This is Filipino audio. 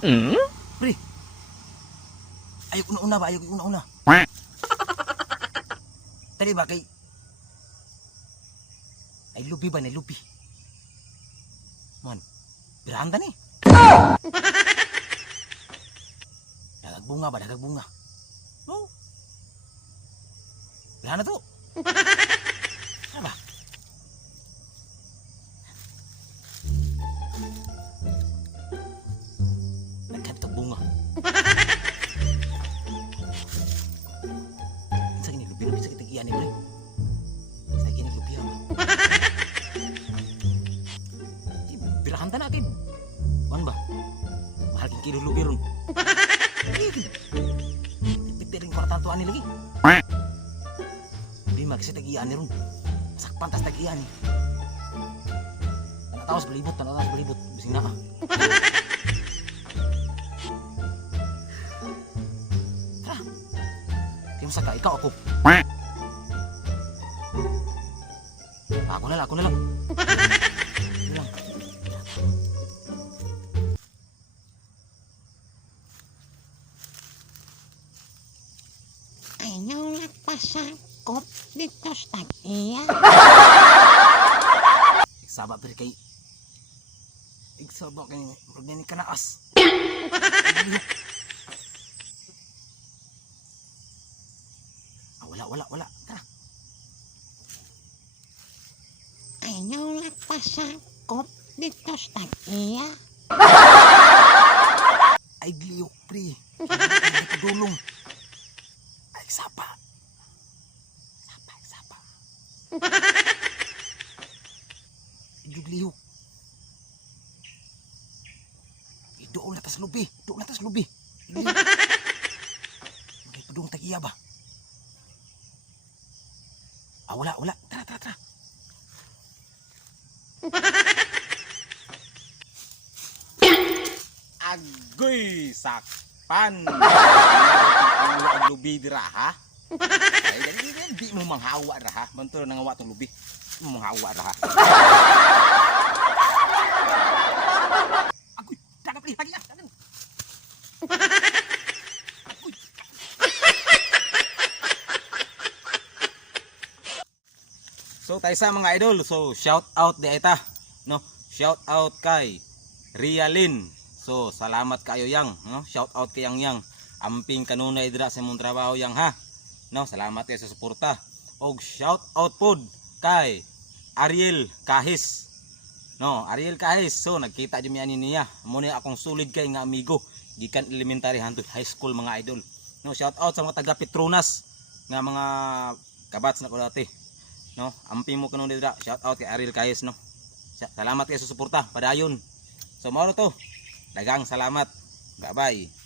Pre. Ayok una-una ba? Ayok una-una. Tali ba kay... Ay lupi ba ni lupi? Man, biranda ni. Dagagbunga ba? Dagagbunga. Oh. Biranda to. Birahan ta na kay. Wan ba? Mahal king kilo lupi ron. Piti rin kwartantuan ni lagi. Di magsi tag-iyan ni ron. Sakpan tas tag-iyan ni. Tanatawas balibot, tanatawas balibot. Bising na ah. Tara. Kaya masaka, ikaw ako. Ako na lang, ako na lang. Nagpasakop dito sa iya. Igsaba pero kay... Igsaba kay... Huwag na ni kanaas. ah, wala, wala, wala. Tara. Ayaw nagpasakop dito sa iya. Ay, gliyok, pre. Ko dulong. Ay, sapa. Sapa, sapa. Gliyok. Ay, doon na tas lubi. Doon na tas lubi. Gliyok. May padung tagiya ba? Ah, wala, wala. Tara, tara, tara. Agoy sakpan. Ang lubi dira ha. Ay dali dali di mo manghawa ra ha. Mantul nang awa tong lubi. Di mo manghawa ra ha. Dagat pre, lagi na. So tayo sa mga idol. So shout out di ita. No, shout out kay Rialin. So salamat kayo yang, no? Shout out kay yang yang. Amping kanunay dira sa imong trabaho yang ha. No, salamat kayo sa suporta. Og shout out pod kay Ariel Kahis. No, Ariel Kahis. So nagkita jud mi ani niya. Mo ni akong sulid kay nga amigo gikan elementary hangtod high school mga idol. No, shout out sa mga taga Petronas nga mga kabats na ko dati. No, amping mo kanon dira. Shout out kay Ariel Kahis no. Sa- Salamat kayo sa suporta. Padayon. So mao to. Dagang salamat. Bye-bye.